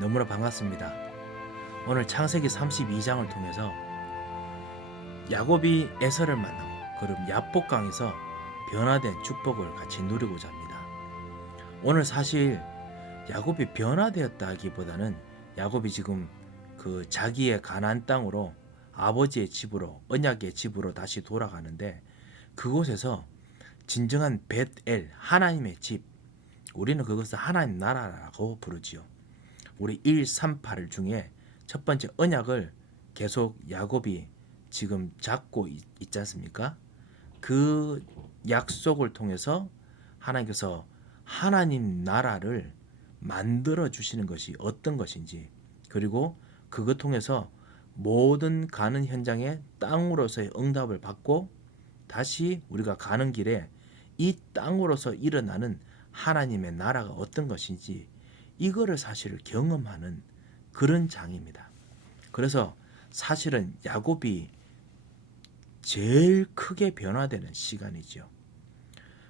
너무나 반갑습니다. 오늘 창세기 32장을 통해서 야곱이 에서를 만나고 그럼 야복강에서 변화된 축복을 같이 누리고자 합니다. 오늘 사실 야곱이 변화되었다 하기보다는 야곱이 지금 그 자기의 가나안 땅으로 아버지의 집으로 언약의 집으로 다시 돌아가는데 그곳에서 진정한 벳엘 하나님의 집, 우리는 그것을 하나님 나라라고 부르지요. 우리 138을 중에 첫 번째 언약을 계속 야곱이 지금 잡고 있지 않습니까? 그 약속을 통해서 하나님께서 하나님 나라를 만들어 주시는 것이 어떤 것인지, 그리고 그것 통해서 모든 가는 현장에 땅으로서의 응답을 받고 다시 우리가 가는 길에 이 땅으로서 일어나는 하나님의 나라가 어떤 것인지 이거를 사실 경험하는 그런 장입니다. 그래서 사실은 야곱이 제일 크게 변화되는 시간이죠.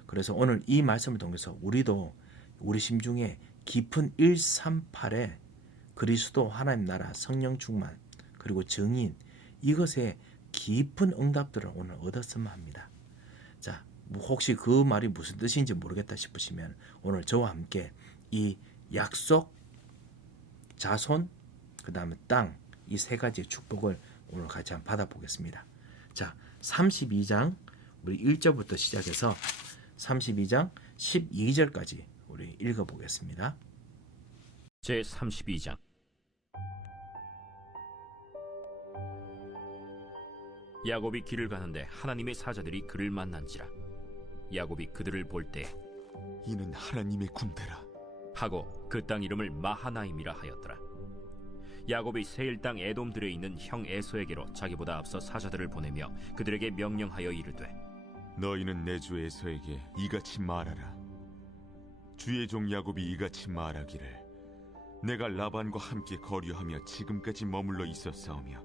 그래서 오늘 이 말씀을 통해서 우리도 우리 심중에 깊은 138의 그리스도 하나님 나라 성령 충만 그리고 증인 이것에 깊은 응답들을 오늘 얻었으면 합니다. 자, 혹시 그 말이 무슨 뜻인지 모르겠다 싶으시면 오늘 저와 함께 이 약속, 자손, 그 다음에 땅 이 세 가지의 축복을 오늘 같이 한번 받아보겠습니다. 자, 32장 우리 1절부터 시작해서 32장 12절까지 우리 읽어보겠습니다. 제 32장. 야곱이 길을 가는데 하나님의 사자들이 그를 만난지라. 야곱이 그들을 볼 때 이는 하나님의 군대라. 하고 그 땅 이름을 마하나임이라 하였더라. 야곱이 세일 땅 에돔들에 있는 형 에서에게로 자기보다 앞서 사자들을 보내며 그들에게 명령하여 이르되 너희는 내 주 에서에게 이같이 말하라. 주의 종 야곱이 이같이 말하기를 내가 라반과 함께 거류하며 지금까지 머물러 있었사오며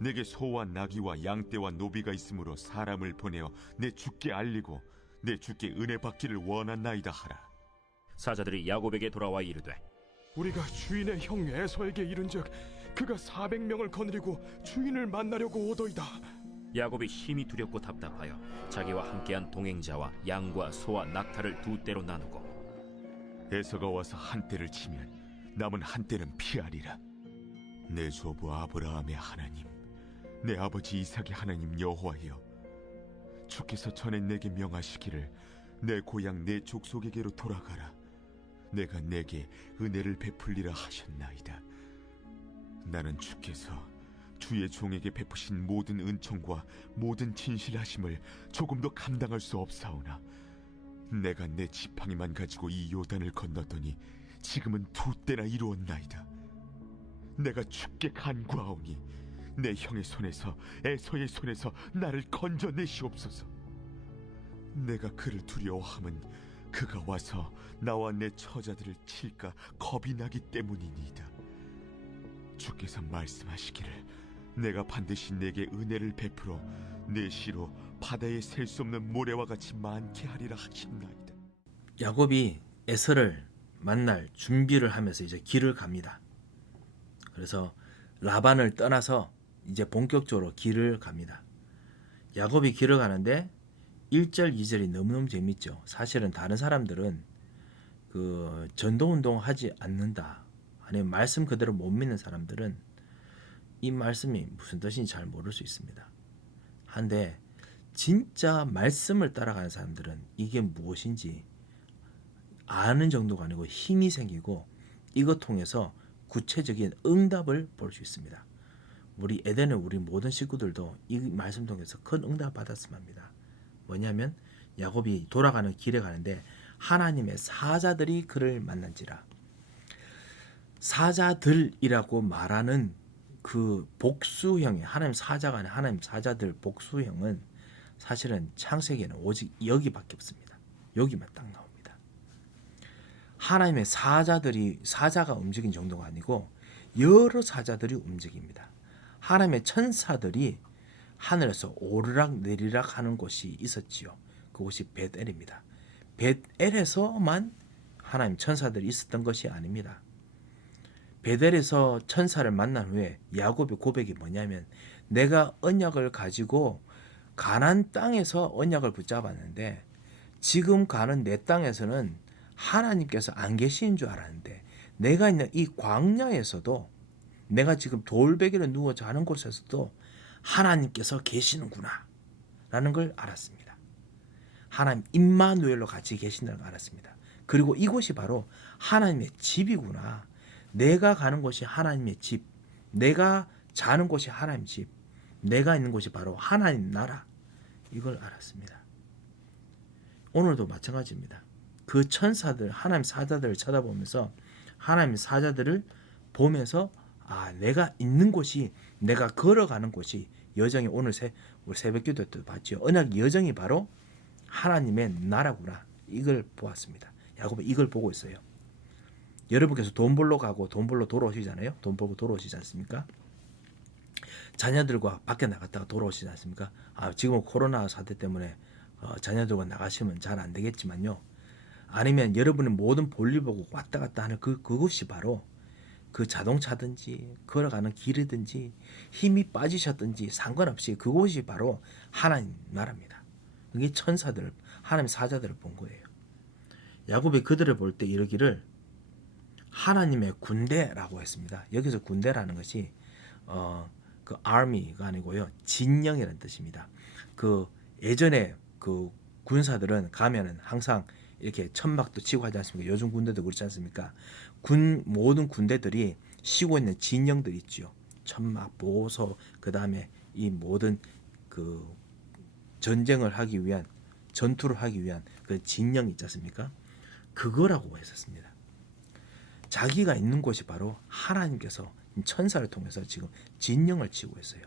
내게 소와 나귀와 양떼와 노비가 있으므로 사람을 보내어 내 주께 알리고 내 주께 은혜 받기를 원하나이다 하라. 사자들이 야곱에게 돌아와 이르되 우리가 주인의 형 에서에게 이른즉 그가 400명을 거느리고 주인을 만나려고 오더이다. 야곱이 심히 두렵고 답답하여 자기와 함께한 동행자와 양과 소와 낙타를 두 떼로 나누고 에서가 와서 한 떼를 치면 남은 한 떼는 피하리라. 내 조부 아브라함의 하나님, 내 아버지 이삭의 하나님 여호와여, 주께서 전에 내게 명하시기를 내 고향 내 족속에게로 돌아가라. 내가 내게 은혜를 베풀리라 하셨나이다. 나는 주께서 주의 종에게 베푸신 모든 은총과 모든 진실하심을 조금도 감당할 수 없사오나 내가 내 지팡이만 가지고 이 요단을 건넜더니 지금은 두 때나 이루었나이다. 내가 주께 간구하오니 내 형의 손에서 에서의 손에서 나를 건져내시옵소서. 내가 그를 두려워함은 그가 와서 나와 내 처자들을 칠까 겁이 나기 때문이니이다. 주께서 말씀하시기를 내가 반드시 내게 은혜를 베풀어 내 시로 바다에 셀 수 없는 모래와 같이 많게 하리라 하셨나이다. 야곱이 에서를 만날 준비를 하면서 이제 길을 갑니다. 그래서 라반을 떠나서 이제 본격적으로 길을 갑니다. 야곱이 길을 가는데 1절, 2절이 너무너무 재밌죠. 사실은 다른 사람들은 그 전도운동 하지 않는다, 아니면 말씀 그대로 못 믿는 사람들은 이 말씀이 무슨 뜻인지 잘 모를 수 있습니다. 한데 진짜 말씀을 따라가는 사람들은 이게 무엇인지 아는 정도가 아니고 힘이 생기고 이것 통해서 구체적인 응답을 볼 수 있습니다. 우리 에덴의 우리 모든 식구들도 이 말씀 통해서 큰 응답을 받았으면 합니다. 뭐냐면 야곱이 돌아가는 길에 가는데 하나님의 사자들이 그를 만난지라. 사자들이라고 말하는 그 복수형의 하나님 사자가 아닌 하나님 사자들 복수형은 사실은 창세기에는 오직 여기밖에 없습니다. 여기만 딱 나옵니다. 하나님의 사자가 움직인 정도가 아니고 여러 사자들이 움직입니다. 하나님의 천사들이 하늘에서 오르락 내리락 하는 곳이 있었지요. 그곳이 벳엘입니다. 벳엘에서만 하나님 천사들이 있었던 것이 아닙니다. 베델에서 천사를 만난 후에 야곱의 고백이 뭐냐면 내가 언약을 가지고 가나안 땅에서 언약을 붙잡았는데 지금 가는 내 땅에서는 하나님께서 안 계신 줄 알았는데 내가 있는 이 광야에서도 내가 지금 돌베개를 누워 자는 곳에서도 하나님께서 계시는구나 라는 걸 알았습니다. 하나님 임마누엘로 같이 계신다는 걸 알았습니다. 그리고 이곳이 바로 하나님의 집이구나. 내가 가는 곳이 하나님의 집, 내가 자는 곳이 하나님의 집, 내가 있는 곳이 바로 하나님 나라, 이걸 알았습니다. 오늘도 마찬가지입니다. 그 천사들, 하나님 사자들을 쳐다보면서 하나님 사자들을 보면서 내가 있는 곳이, 내가 걸어가는 곳이 여정이 오늘 우리 새벽기도 때도 봤죠. 언약 여정이 바로 하나님의 나라구나. 이걸 보았습니다. 야곱은 이걸 보고 있어요. 여러분께서 돈 벌러 가고 돈 벌러 돌아오시잖아요. 돈 벌고 돌아오시지 않습니까? 자녀들과 밖에 나갔다가 돌아오시지 않습니까? 지금은 코로나 사태 때문에 자녀들과 나가시면 잘 안 되겠지만요. 아니면 여러분의 모든 볼일 보고 왔다 갔다 하는 그곳이 바로 그 자동차든지 걸어가는 길이든지 힘이 빠지셨든지 상관없이 그곳이 바로 하나님 나라입니다. 그게 천사들, 하나님 사자들을 본 거예요. 야곱이 그들을 볼 때 이르기를 하나님의 군대라고 했습니다. 여기서 군대라는 것이 그 army가 아니고요, 진영이라는 뜻입니다. 그 예전에 그 군사들은 가면은 항상 이렇게 천막도 치고 하지 않습니까? 요즘 군대도 그렇지 않습니까? 모든 군대들이 쉬고 있는 진영들이 있죠. 천막, 보호소, 그 다음에 이 모든 그 전쟁을 하기 위한, 전투를 하기 위한 그 진영이 있지 않습니까? 그거라고 했었습니다. 자기가 있는 곳이 바로 하나님께서 천사를 통해서 지금 진영을 치고 있어요.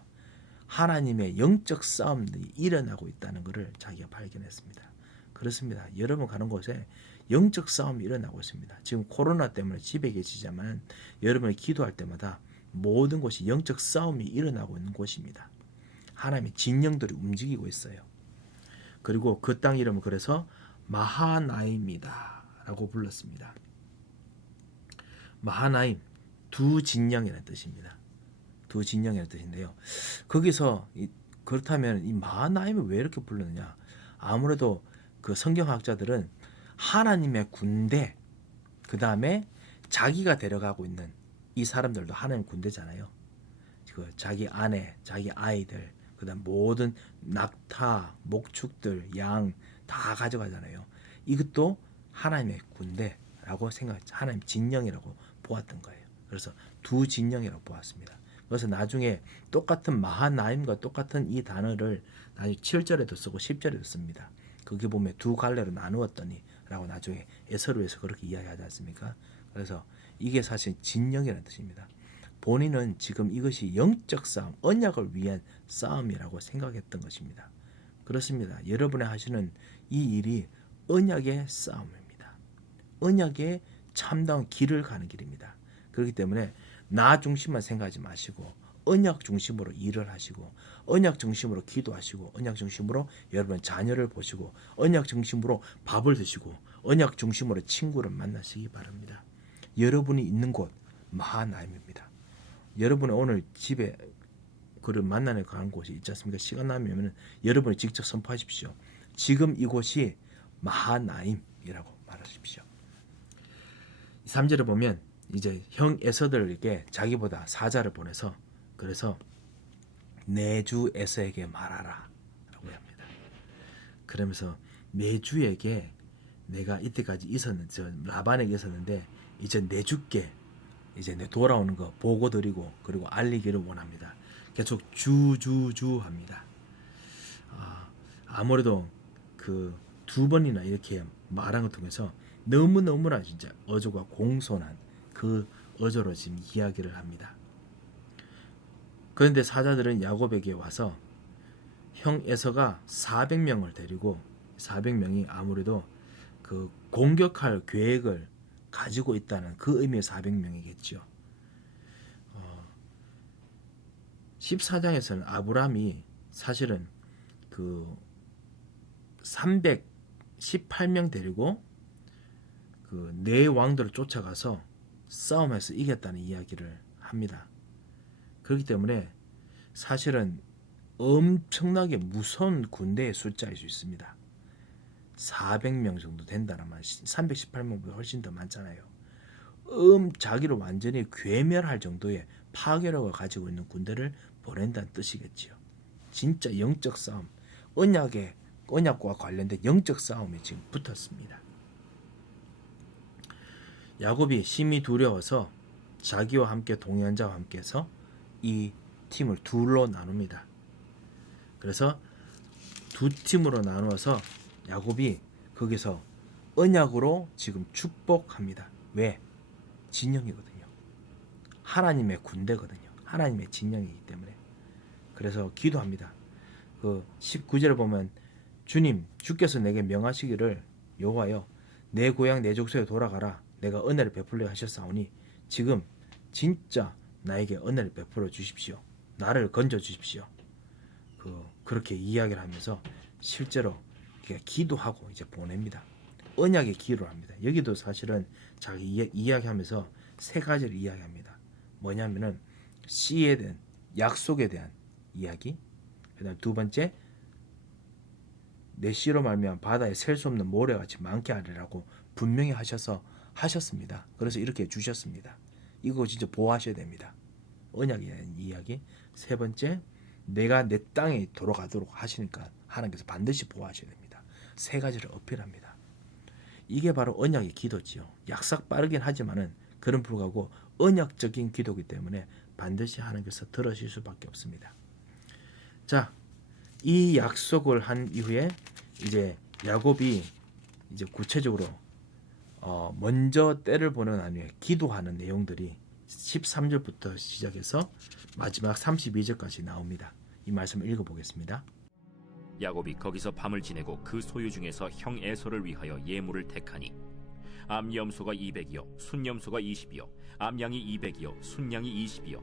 하나님의 영적 싸움들이 일어나고 있다는 것을 자기가 발견했습니다. 그렇습니다. 여러분 가는 곳에 영적 싸움이 일어나고 있습니다. 지금 코로나 때문에 집에 계시지만 여러분이 기도할 때마다 모든 곳이 영적 싸움이 일어나고 있는 곳입니다. 하나님의 진영들이 움직이고 있어요. 그리고 그 땅 이름은 그래서 마하나임이다 라고 불렀습니다. 마하나임, 두 진영이라는 뜻입니다. 두 진영이라는 뜻인데요. 거기서 그렇다면 이 마하나임을 왜 이렇게 불렀느냐? 아무래도 그 성경학자들은 하나님의 군대, 그 다음에 자기가 데려가고 있는 이 사람들도 하나님 군대잖아요. 그 자기 아내, 자기 아이들, 그 다음 모든 낙타, 목축들, 양 다 가져가잖아요. 이것도 하나님의 군대라고 하나님 진영이라고 보았던 거예요. 그래서 두 진영이라고 보았습니다. 그래서 나중에 똑같은 마하나임과 똑같은 이 단어를 나중에 7절에도 쓰고 10절에도 씁니다. 거기 보면 두 갈래로 나누었더니 라고 나중에 에서루에서 그렇게 이야기하지 않습니까? 그래서 이게 사실 진영이라는 뜻입니다. 본인은 지금 이것이 영적 싸움, 언약을 위한 싸움이라고 생각했던 것입니다. 그렇습니다. 여러분이 하시는 이 일이 언약의 싸움입니다. 언약의 참다운 길을 가는 길입니다. 그렇기 때문에 나 중심만 생각하지 마시고 언약 중심으로 일을 하시고 언약 중심으로 기도하시고 언약 중심으로 여러분 자녀를 보시고 언약 중심으로 밥을 드시고 언약 중심으로 친구를 만나시기 바랍니다. 여러분이 있는 곳 마하나임입니다. 여러분이 오늘 집에 그를 만나러 가는 곳이 있지 않습니까? 시간 나면 여러분이 직접 선포하십시오. 지금 이곳이 마하나임이라고 말하십시오. 3절을 보면 이제 형 에서들에게 자기보다 사자를 보내서 그래서 내 주 에서에게 말하라 라고 합니다. 그러면서 내 주에게 내가 이때까지 라반에게 있었는데 이제 내 주께 이제 내 돌아오는 거 보고 드리고 그리고 알리기를 원합니다. 계속 주 합니다. 아무래도 그 두 번이나 이렇게 말한 걸 통해서 너무나 진짜 어조가 공손한 그 어조로 지금 이야기를 합니다. 그런데 사자들은 야곱에게 와서 형 에서가 400명을 데리고 400명이 아무래도 그 공격할 계획을 가지고 있다는 그 의미의 400명이겠죠. 14장에서는 아브라함이 사실은 그 318명 데리고 그 네 왕들을 쫓아가서 싸움에서 이겼다는 이야기를 합니다. 그렇기 때문에 사실은 엄청나게 무서운 군대의 숫자일 수 있습니다. 400명 정도 된다면 318명보다 훨씬 더 많잖아요. 자기를 완전히 괴멸할 정도의 파괴력을 가지고 있는 군대를 보낸다는 뜻이겠지요. 진짜 영적 싸움, 언약과 관련된 영적 싸움이 지금 붙었습니다. 야곱이 심히 두려워서 자기와 함께 동행자와 함께해서 이 팀을 둘로 나눕니다. 그래서 두 팀으로 나누어서 야곱이 거기서 언약으로 지금 축복합니다. 왜? 진영이거든요. 하나님의 군대거든요. 하나님의 진영이기 때문에. 그래서 기도합니다. 그 19절에 보면 주님, 주께서 내게 명하시기를 여호와여 내 고향 내 족속에 돌아가라. 내가 은혜를 베풀려 하셨사오니 지금 진짜 나에게 은혜를 베풀어 주십시오. 나를 건져 주십시오. 그렇게 이야기를 하면서 실제로 기도하고 이제 보냅니다. 언약의 기도를 합니다. 여기도 사실은 자기 이야기하면서 세 가지를 이야기합니다. 뭐냐면은 씨에 대한 약속에 대한 이야기, 그다음 두 번째 내 씨로 말미암아 바다에 셀 수 없는 모래같이 많게 하리라고 분명히 하셨습니다. 그래서 이렇게 주셨습니다. 이거 진짜 보호하셔야 됩니다. 언약에 대한 이야기. 세 번째, 내가 내 땅에 돌아가도록 하시니까 하나님께서 반드시 보호하셔야 됩니다. 세 가지를 어필합니다. 이게 바로 언약의 기도지요. 약삭 빠르긴 하지만은 그런 불구하고 언약적인 기도이기 때문에 반드시 하나님께서 들으실 수밖에 없습니다. 자, 이 약속을 한 이후에 이제 야곱이 이제 구체적으로 먼저 때를 보는 안에 기도하는 내용들이 13절부터 시작해서 마지막 32절까지 나옵니다. 이 말씀을 읽어보겠습니다. 야곱이 거기서 밤을 지내고 그 소유 중에서 형 에서를 위하여 예물을 택하니 암염소가 200이요 순염소가 20이요 암양이 200이요 순양이 20이요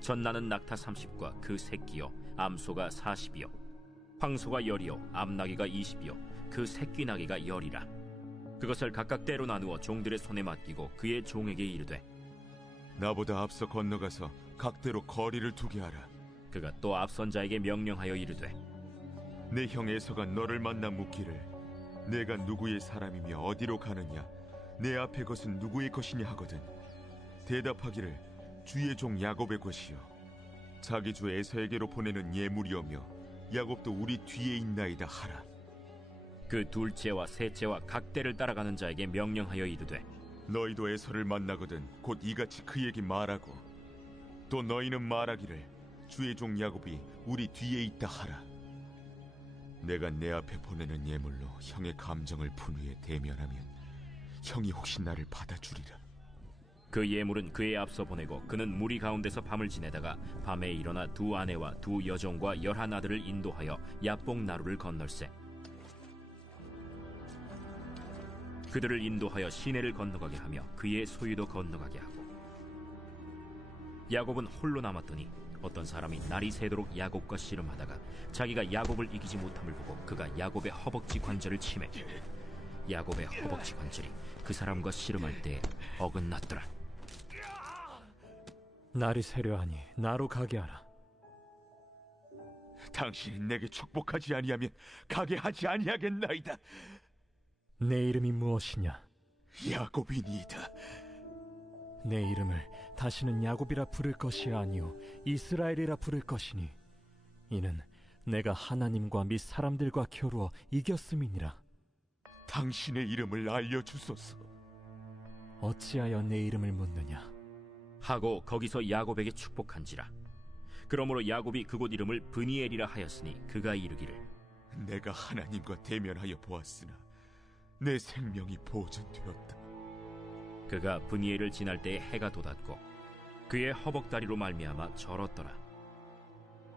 전나는 낙타 30과 그 새끼요 암소가 40이요 황소가 10이요 암나귀가 20이요 그 새끼 나귀가 10이라. 그것을 각각 때로 나누어 종들의 손에 맡기고 그의 종에게 이르되 나보다 앞서 건너가서 각대로 거리를 두게 하라. 그가 또 앞선 자에게 명령하여 이르되 내 형 에서가 너를 만나 묻기를 내가 누구의 사람이며 어디로 가느냐 내 앞에 것은 누구의 것이냐 하거든 대답하기를 주의 종 야곱의 것이요 자기 주 에서에게로 보내는 예물이오며 야곱도 우리 뒤에 있나이다 하라. 그 둘째와 셋째와 각 때를 따라가는 자에게 명령하여 이르되 너희도 에서를 만나거든 곧 이같이 그에게 말하고 또 너희는 말하기를 주의 종 야곱이 우리 뒤에 있다 하라. 내가 내 앞에 보내는 예물로 형의 감정을 푼 후에 대면하면 형이 혹시 나를 받아주리라. 그 예물은 그의 앞서 보내고 그는 무리 가운데서 밤을 지내다가 밤에 일어나 두 아내와 두 여종과 11 아들을 인도하여 야복 나루를 건널세. 그들을 인도하여 시내를 건너가게 하며 그의 소유도 건너가게 하고 야곱은 홀로 남았더니 어떤 사람이 날이 새도록 야곱과 씨름하다가 자기가 야곱을 이기지 못함을 보고 그가 야곱의 허벅지 관절을 치매 야곱의 허벅지 관절이 그 사람과 씨름할 때에 어긋났더라. 날이 새려하니 나로 가게 하라. 당신이 내게 축복하지 아니하면 가게 하지 아니하겠나이다. 내 이름이 무엇이냐? 야곱이니이다. 내 이름을 다시는 야곱이라 부를 것이 아니요 이스라엘이라 부를 것이니 이는 내가 하나님과 및 사람들과 겨루어 이겼음이니라. 당신의 이름을 알려주소서. 어찌하여 내 이름을 묻느냐? 하고 거기서 야곱에게 축복한지라. 그러므로 야곱이 그곳 이름을 브니엘이라 하였으니 그가 이르기를 내가 하나님과 대면하여 보았으나 내 생명이 보존되었다. 그가 브니엘을 지날 때에 해가 돋았고 그의 허벅다리로 말미암아 절었더라.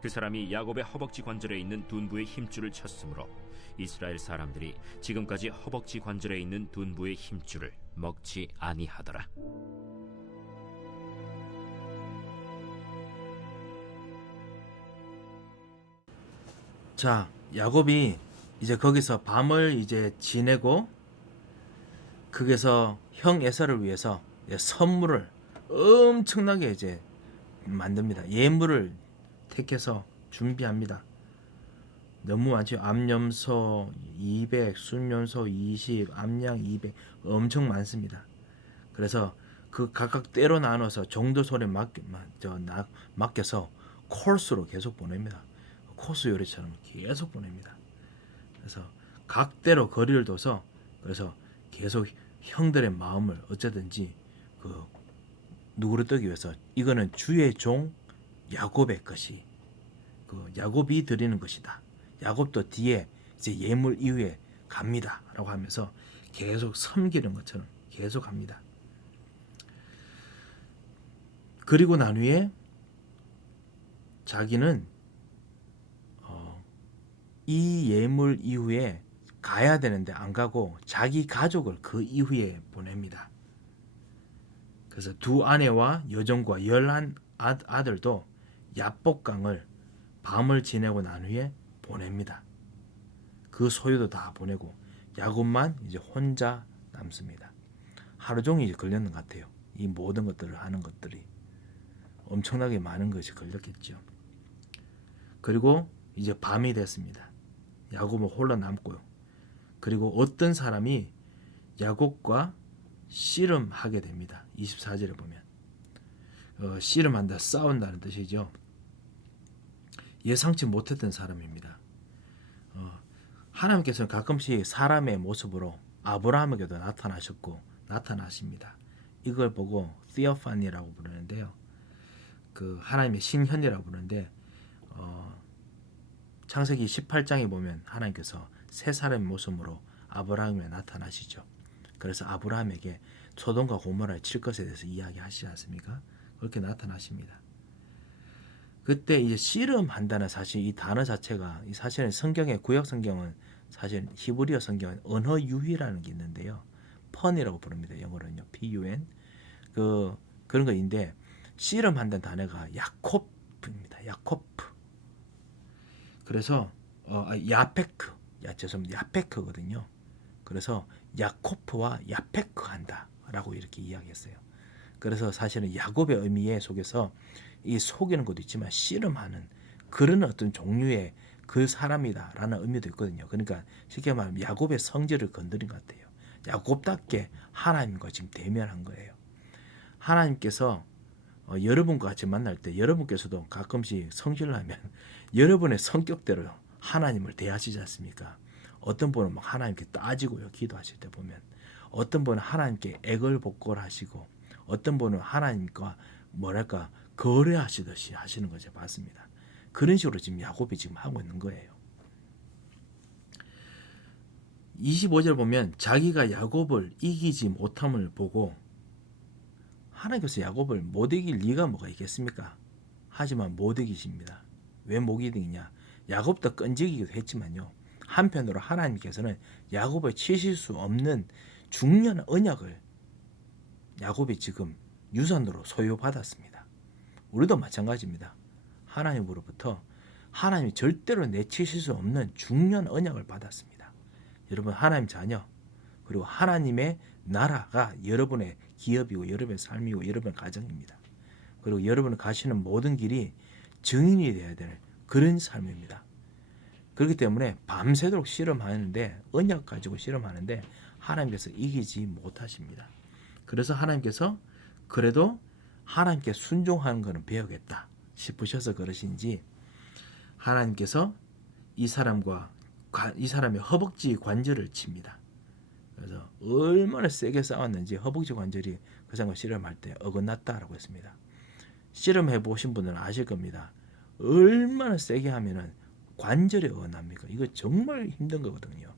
그 사람이 야곱의 허벅지 관절에 있는 둔부의 힘줄을 쳤으므로 이스라엘 사람들이 지금까지 허벅지 관절에 있는 둔부의 힘줄을 먹지 아니하더라. 자, 야곱이 이제 거기서 밤을 이제 지내고 거기서 형 에서를 위해서 선물을 엄청나게 이제 만듭니다. 예물을 택해서 준비합니다. 너무 많죠. 암염소 200, 순염소 20, 암양 200 엄청 많습니다. 그래서 그 각각 때로 나눠서 정도소에 맡겨서 코스로 계속 보냅니다. 코스 요리처럼 계속 보냅니다. 그래서 각 때로 거리를 둬서 그래서 계속 형들의 마음을 어쩌든지 그 누구를 뜨기 위해서 이거는 주의 종 야곱의 것이 그 야곱이 드리는 것이다. 야곱도 뒤에 이제 예물 이후에 갑니다라고 하면서 계속 섬기는 것처럼 계속 합니다. 그리고 난 후에 자기는 이 예물 이후에 가야 되는데 안 가고 자기 가족을 그 이후에 보냅니다. 그래서 두 아내와 여종과 11 아들도 야복강을 밤을 지내고 난 후에 보냅니다. 그 소유도 다 보내고 야곱만 이제 혼자 남습니다. 하루 종일 걸렸는 것 같아요. 이 모든 것들을 하는 것들이 엄청나게 많은 것이 걸렸겠죠. 그리고 이제 밤이 됐습니다. 야곱은 홀로 남고요. 그리고 어떤 사람이 야곱과 씨름하게 됩니다. 24절에 보면 씨름한다, 싸운다는 뜻이죠. 예상치 못했던 사람입니다. 하나님께서는 가끔씩 사람의 모습으로 아브라함에게도 나타나셨고 나타나십니다. 이걸 보고 theophany라고 부르는데요. 그 하나님의 신현이라고 부르는데 창세기 18장에 보면 하나님께서 세 사람의 모습으로 아브라함에 나타나시죠. 그래서 아브라함에게 소돔과 고모라에 칠 것에 대해서 이야기하시지 않습니까? 그렇게 나타나십니다. 그때 이제 씨름한다는 사실 이 단어 자체가 사실은 성경의 구약 성경은 사실 히브리어 성경은 언어 유희라는 게 있는데요. 펀이라고 부릅니다. 영어로는요. PUN 그런 거인데 씨름한다는 단어가 야콥입니다. 야코프. 그래서 야페크, 죄송합니다. 야페크거든요. 그래서 야코프와 야페크 한다라고 이렇게 이야기했어요. 그래서 사실은 야곱의 의미에 속에서 이 속이는 것도 있지만 씨름하는 그런 어떤 종류의 그 사람이다라는 의미도 있거든요. 그러니까 쉽게 말하면 야곱의 성질을 건드린 것 같아요. 야곱답게 하나님과 지금 대면한 거예요. 하나님께서 여러분과 같이 만날 때 여러분께서도 가끔씩 성질을 하면 여러분의 성격대로 하나님을 대하시지 않습니까? 어떤 분은 막 하나님께 따지고요. 기도하실 때 보면 어떤 분은 하나님께 애걸복걸하시고 어떤 분은 하나님과 뭐랄까 거래하시듯이 하시는 거 제가 봤습니다. 그런 식으로 지금 야곱이 지금 하고 있는 거예요. 25절 보면 자기가 야곱을 이기지 못함을 보고 하나님께서 야곱을 못 이길 리가 뭐가 있겠습니까? 하지만 못 이기십니다. 왜 못 이기냐? 야곱도 끈질기기도 했지만요. 한편으로 하나님께서는 야곱을 치실 수 없는 중요한 언약을 야곱이 지금 유산으로 소유받았습니다. 우리도 마찬가지입니다. 하나님으로부터 하나님이 절대로 내치실 수 없는 중요한 언약을 받았습니다. 여러분 하나님 자녀 그리고 하나님의 나라가 여러분의 기업이고 여러분의 삶이고 여러분의 가정입니다. 그리고 여러분이 가시는 모든 길이 증인이 되어야 되는 그런 삶입니다. 그렇기 때문에 밤새도록 씨름하는데 언약 가지고 씨름하는데 하나님께서 이기지 못하십니다. 그래서 하나님께서 그래도 하나님께 순종하는 것은 배우겠다 싶으셔서 그러신지 하나님께서 이 사람의 허벅지 관절을 칩니다. 그래서 얼마나 세게 싸웠는지 허벅지 관절이 그 사람과 씨름할 때 어긋났다라고 했습니다. 씨름해 보신 분들은 아실 겁니다. 얼마나 세게 하면은 관절이 어긋납니까? 이거 정말 힘든 거거든요.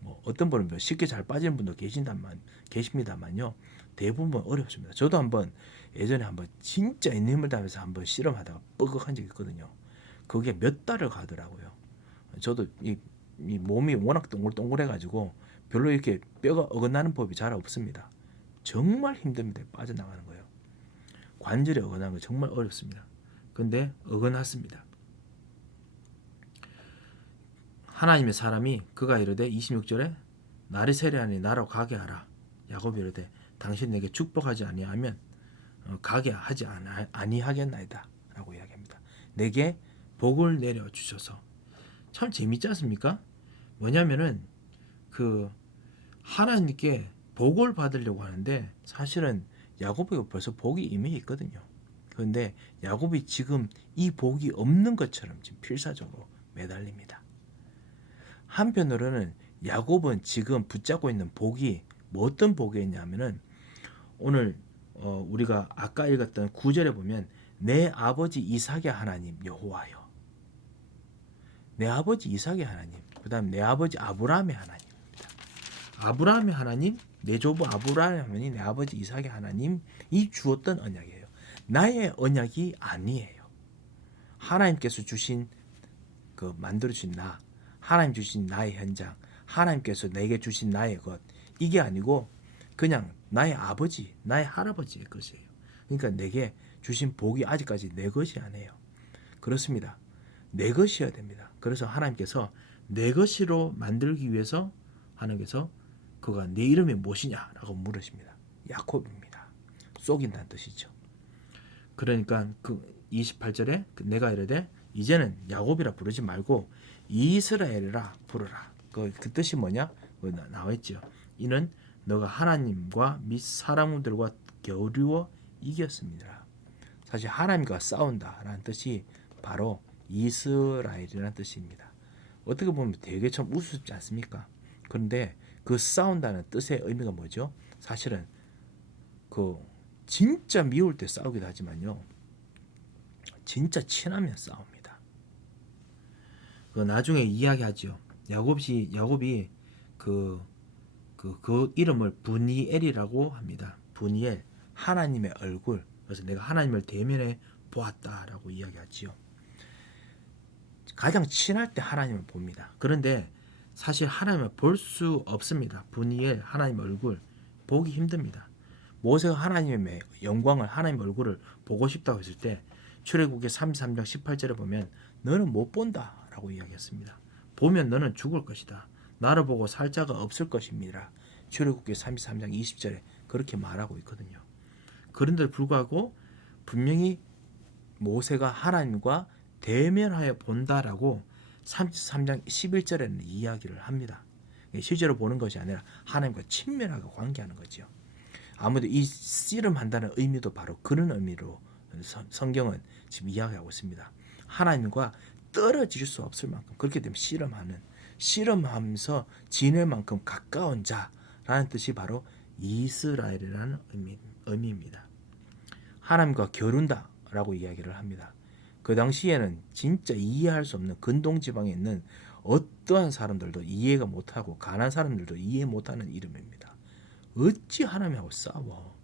뭐 어떤 분은 쉽게 잘 빠지는 분도 계십니다만요. 대부분 어렵습니다. 저도 한번 예전에 한번 진짜 있는 힘을 다하면서 한번 씨름하다가 뻐걱한 적이 있거든요. 그게 몇 달을 가더라고요. 저도 이 몸이 워낙 동글동글해가지고 별로 이렇게 뼈가 어긋나는 법이 잘 없습니다. 정말 힘듭니다. 빠져나가는 거예요. 관절이 어긋나는 거 정말 어렵습니다. 근데 어긋났습니다. 하나님의 사람이 그가 이르되 26절에 날이 세려하니 나로 가게 하라. 야곱이 이르되 당신 내게 축복하지 아니하면 가게 하지 아니하겠나이다 라고 이야기합니다. 내게 복을 내려 주셔서. 참 재밌지 않습니까? 뭐냐면은 그 하나님께 복을 받으려고 하는데 사실은 야곱에게 벌써 복이 임해 있거든요. 그런데 야곱이 지금 이 복이 없는 것처럼 지금 필사적으로 매달립니다. 한편으로는 야곱은 지금 붙잡고 있는 복이 뭐 어떤 복이었냐면은 오늘 우리가 아까 읽었던 9절에 보면 내 아버지 이삭의 하나님 여호와여. 내 아버지 이삭의 하나님, 그 다음 내 아버지 아브라함의 하나님입니다. 아브라함의 하나님, 내 조부 아브라함의 하나님, 내 아버지 이삭의 하나님이 주었던 언약이에요. 나의 언약이 아니에요. 하나님께서 주신 그 만들어주신 나, 하나님 주신 나의 현장, 하나님께서 내게 주신 나의 것, 이게 아니고 그냥 나의 아버지, 나의 할아버지의 것이에요. 그러니까 내게 주신 복이 아직까지 내 것이 아니에요. 그렇습니다. 내 것이어야 됩니다. 그래서 하나님께서 내 것으로 만들기 위해서 하나님께서 그가 내 이름이 무엇이냐라고 물으십니다. 야곱입니다. 속인다는 뜻이죠. 그러니까 그 28절에 내가 이르되 이제는 야곱이라 부르지 말고 이스라엘이라 부르라. 그 뜻이 뭐냐? 나와 있죠. 이는 너가 하나님과 및 사람들과 겨루어 이겼습니다. 사실 하나님과 싸운다라는 뜻이 바로 이스라엘이라는 뜻입니다. 어떻게 보면 되게 참 우습지 않습니까? 그런데 그 싸운다는 뜻의 의미가 뭐죠? 사실은 그 진짜 미울 때 싸우기도 하지만요, 진짜 친하면 싸웁니다. 그 나중에 이야기하죠. 야곱이 그 이름을 분이엘이라고 합니다. 분이엘, 하나님의 얼굴. 그래서 내가 하나님을 대면에 보았다라고 이야기하지요. 가장 친할 때 하나님을 봅니다. 그런데 사실 하나님을 볼 수 없습니다. 분이엘, 하나님의 얼굴 보기 힘듭니다. 모세가 하나님의 영광을, 하나님의 얼굴을 보고 싶다고 했을 때 출애굽기 33장 18절에 보면 너는 못 본다라고 이야기했습니다. 보면 너는 죽을 것이다. 나를 보고 살 자가 없을 것입니다. 출애굽기 33장 20절에 그렇게 말하고 있거든요. 그런데도 불구하고 분명히 모세가 하나님과 대면하여 본다라고 33장 11절에는 이야기를 합니다. 실제로 보는 것이 아니라 하나님과 친밀하게 관계하는 거죠. 아무래도 이 씨름한다는 의미도 바로 그런 의미로 성경은 지금 이야기하고 있습니다. 하나님과 떨어질 수 없을 만큼, 그렇게 되면 씨름하면서 지낼 만큼 가까운 자라는 뜻이 바로 이스라엘이라는 의미입니다. 하나님과 겨룬다라고 이야기를 합니다. 그 당시에는 진짜 이해할 수 없는 근동지방에 있는 어떠한 사람들도 이해가 못하고 가난한 사람들도 이해 못하는 이름입니다. 어찌 하나님하고 싸워?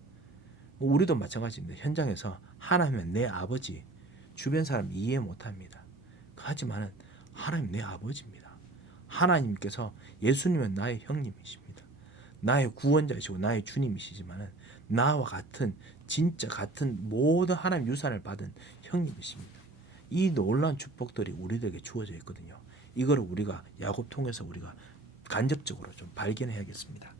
우리도 마찬가지입니다. 현장에서 하나님은 내 아버지, 주변 사람 이해 못합니다. 하지만 하나님 내 아버지입니다. 하나님께서 예수님은 나의 형님이십니다. 나의 구원자이시고 나의 주님이시지만 나와 같은 진짜 같은 모든 하나님 유산을 받은 형님이십니다. 이 놀라운 축복들이 우리들에게 주어져 있거든요. 이걸 우리가 야곱 통해서 우리가 간접적으로 좀 발견해야겠습니다.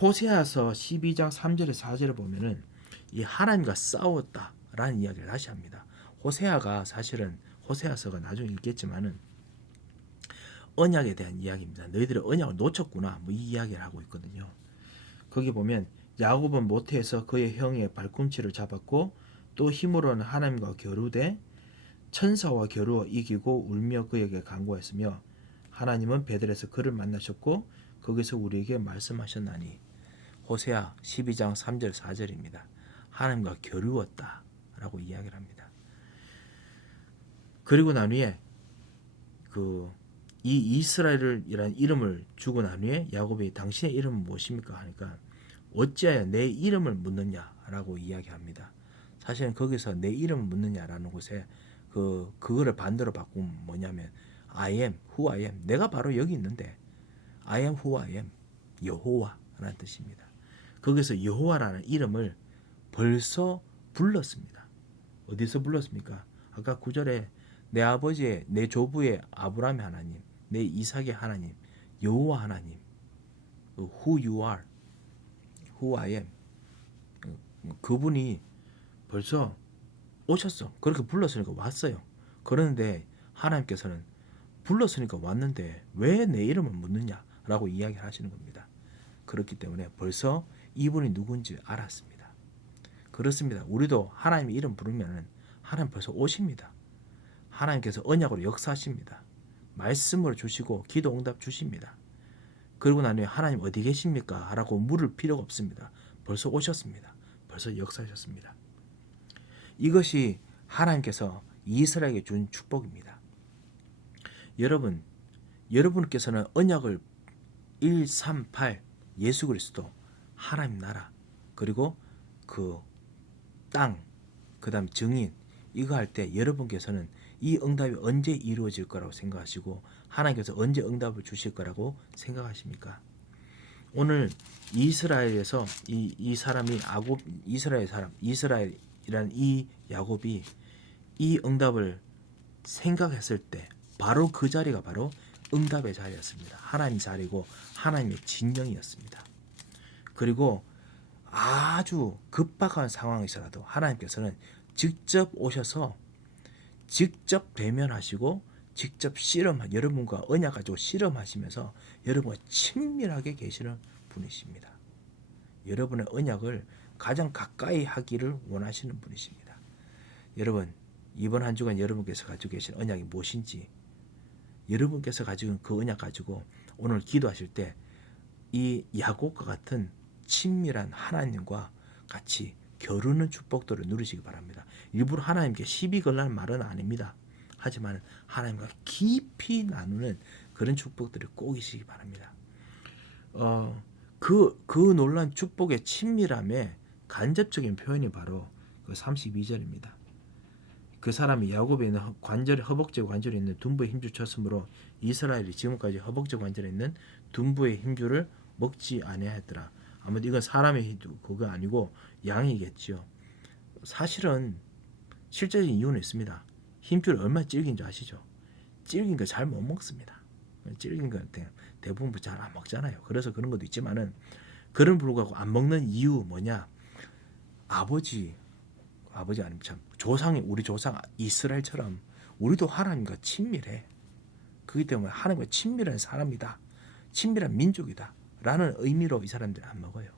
호세아서 12장 3절에 4절을 보면은 이 하나님과 싸웠다라는 이야기를 다시 합니다. 호세아가 사실은 호세아서가 나중에 읽겠지만은 언약에 대한 이야기입니다. 너희들의 언약을 놓쳤구나, 뭐 이 이야기를 하고 있거든요. 거기 보면 야곱은 모태에서 그의 형의 발꿈치를 잡았고 또 힘으로는 하나님과 겨루되 천사와 겨루어 이기고 울며 그에게 간구했으며 하나님은 베델에서 그를 만나셨고 거기서 우리에게 말씀하셨나니. 호세아 12장 3절 4절입니다. 하나님과 겨루었다 라고 이야기를 합니다. 그리고 난 후에 이 이스라엘이라는 이름을 주고 난 후에 야곱이 당신의 이름은 무엇입니까 하니까 어찌하여 내 이름을 묻느냐라고 이야기합니다. 사실은 거기서 내 이름을 묻느냐라는 곳에 그거를 반대로 바꾸면 뭐냐면 I am who I am, 내가 바로 여기 있는데 I am who I am, 여호와라는 뜻입니다. 거기서 여호와라는 이름을 벌써 불렀습니다. 어디서 불렀습니까? 아까 9절에 내 아버지의, 내 조부의 아브라함의 하나님, 내 이삭의 하나님, 여호와 하나님, who you are, who I am. 그분이 벌써 오셨어. 그렇게 불렀으니까 왔어요. 그런데 하나님께서는 불렀으니까 왔는데 왜 내 이름을 묻느냐라고 이야기를 하시는 겁니다. 그렇기 때문에 벌써 이분이 누군지 알았습니다. 그렇습니다. 우리도 하나님의 이름 부르면 하나님 벌써 오십니다. 하나님께서 언약으로 역사하십니다. 말씀으로 주시고 기도 응답 주십니다. 그리고 난 후에 하나님 어디 계십니까? 라고 물을 필요가 없습니다. 벌써 오셨습니다. 벌써 역사하셨습니다. 이것이 하나님께서 이스라엘에게 준 축복입니다. 여러분께서는 언약을 138 예수 그리스도 하나님 나라 그리고 그 땅 그다음 증인 이거 할 때 여러분께서는 이 응답이 언제 이루어질 거라고 생각하시고 하나님께서 언제 응답을 주실 거라고 생각하십니까? 오늘 이스라엘에서 이 사람이 이스라엘이라는 이 야곱이 이 응답을 생각했을 때 바로 그 자리가 바로 응답의 자리였습니다. 하나님 자리고 하나님의 진영이었습니다. 그리고 아주 급박한 상황에서라도 하나님께서는 직접 오셔서 직접 대면하시고 직접 여러분과 언약 가지고 실험하시면서 여러분과 친밀하게 계시는 분이십니다. 여러분의 언약을 가장 가까이 하기를 원하시는 분이십니다. 여러분, 이번 한 주간 여러분께서 가지고 계신 언약이 무엇인지, 여러분께서 가지고 그 언약 가지고 오늘 기도하실 때 이 야곱과 같은 친밀한 하나님과 같이 겨루는 축복들을 누리시기 바랍니다. 일부러 하나님께 시비 걸라는 말은 아닙니다. 하지만 하나님과 깊이 나누는 그런 축복들을 꼭 있으시기 바랍니다. 그 놀란 축복의 친밀함의 간접적인 표현이 바로 그 32절입니다. 그 사람이 야곱에 있는 허벅지 관절에 있는 둔부의 힘줄 쳤으므로 이스라엘이 지금까지 허벅지 관절에 있는 둔부의 힘줄을 먹지 아니하였더라. 아무튼 이건 사람의 그거 아니고 양이겠지요. 사실은 실제적인 이유는 있습니다. 힘줄이 얼마나 질긴 줄 아시죠? 질긴 거 잘 못 먹습니다. 질긴 거 대부분 잘 안 먹잖아요. 그래서 그런 것도 있지만은 그런 불구하고 안 먹는 이유 뭐냐? 아버지 아니면 참 우리 조상 이스라엘처럼 우리도 하나님과 친밀해. 그렇기 때문에 하나님과 친밀한 사람이다. 친밀한 민족이다. 라는 의미로 이 사람들이 안 먹어요.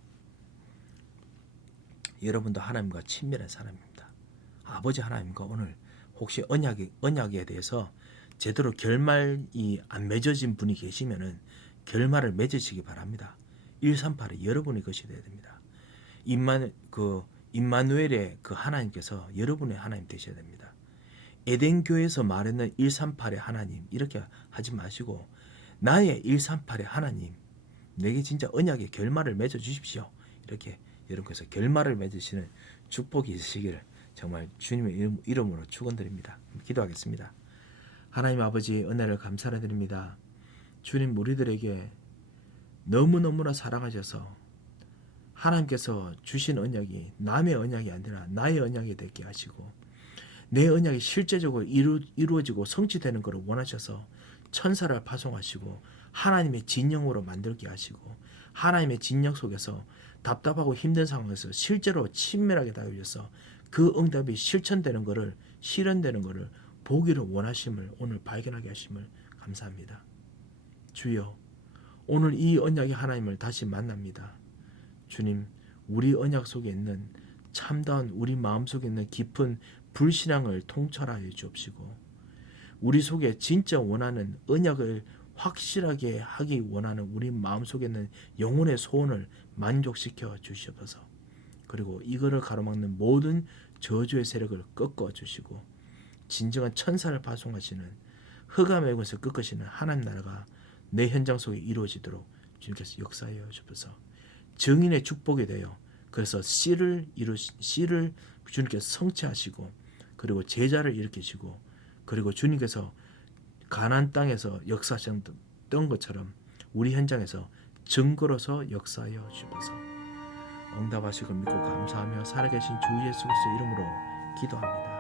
여러분도 하나님과 친밀한 사람입니다. 아버지 하나님과 오늘 혹시 언약에 대해서 제대로 결말이 안 맺어진 분이 계시면은 결말을 맺으시기 바랍니다. 138이 여러분의 것이 되어야 됩니다. 임마누엘의 그 하나님께서 여러분의 하나님 되셔야 됩니다. 에덴교에서 말했는 138의 하나님 이렇게 하지 마시고 나의 138의 하나님 내게 진짜 언약의 결말을 맺어 주십시오. 이렇게 여러분께서 결말을 맺으시는 축복이 있으시기를 정말 주님의 이름으로 축원드립니다. 기도하겠습니다. 하나님 아버지 은혜를 감사드립니다. 주님 우리들에게 너무너무나 사랑하셔서 하나님께서 주신 언약이 남의 언약이 아니라 나의 언약이 되게 하시고 내 언약이 실제적으로 이루어지고 성취되는 것을 원하셔서 천사를 파송하시고 하나님의 진영으로 만들게 하시고 하나님의 진영 속에서 답답하고 힘든 상황에서 실제로 친밀하게 다가오셔서 그 응답이 실천되는 것을 실현되는 것을 보기를 원하심을 오늘 발견하게 하심을 감사합니다. 주여 오늘 이 언약의 하나님을 다시 만납니다. 주님 우리 언약 속에 있는 참다운 우리 마음속에 있는 깊은 불신앙을 통찰하여 주옵시고 우리 속에 진짜 원하는 언약을 확실하게 하기 원하는 우리 마음속에 있는 영혼의 소원을 만족시켜 주시옵소서. 그리고 이거를 가로막는 모든 저주의 세력을 꺾어 주시고 진정한 천사를 파송하시는 흑암의 것을 꺾으시는 하나님 나라가 내 현장 속에 이루어지도록 주님께서 역사하여 주옵소서. 증인의 축복이 되어 그래서 씨를 주님께서 성취하시고 그리고 제자를 일으키시고 그리고 주님께서 가나안 땅에서 역사하셨던 것처럼 우리 현장에서 증거로서 역사하여 주옵소서. 응답하시고 믿고 감사하며 살아계신 주 예수 그리스도의 이름으로 기도합니다.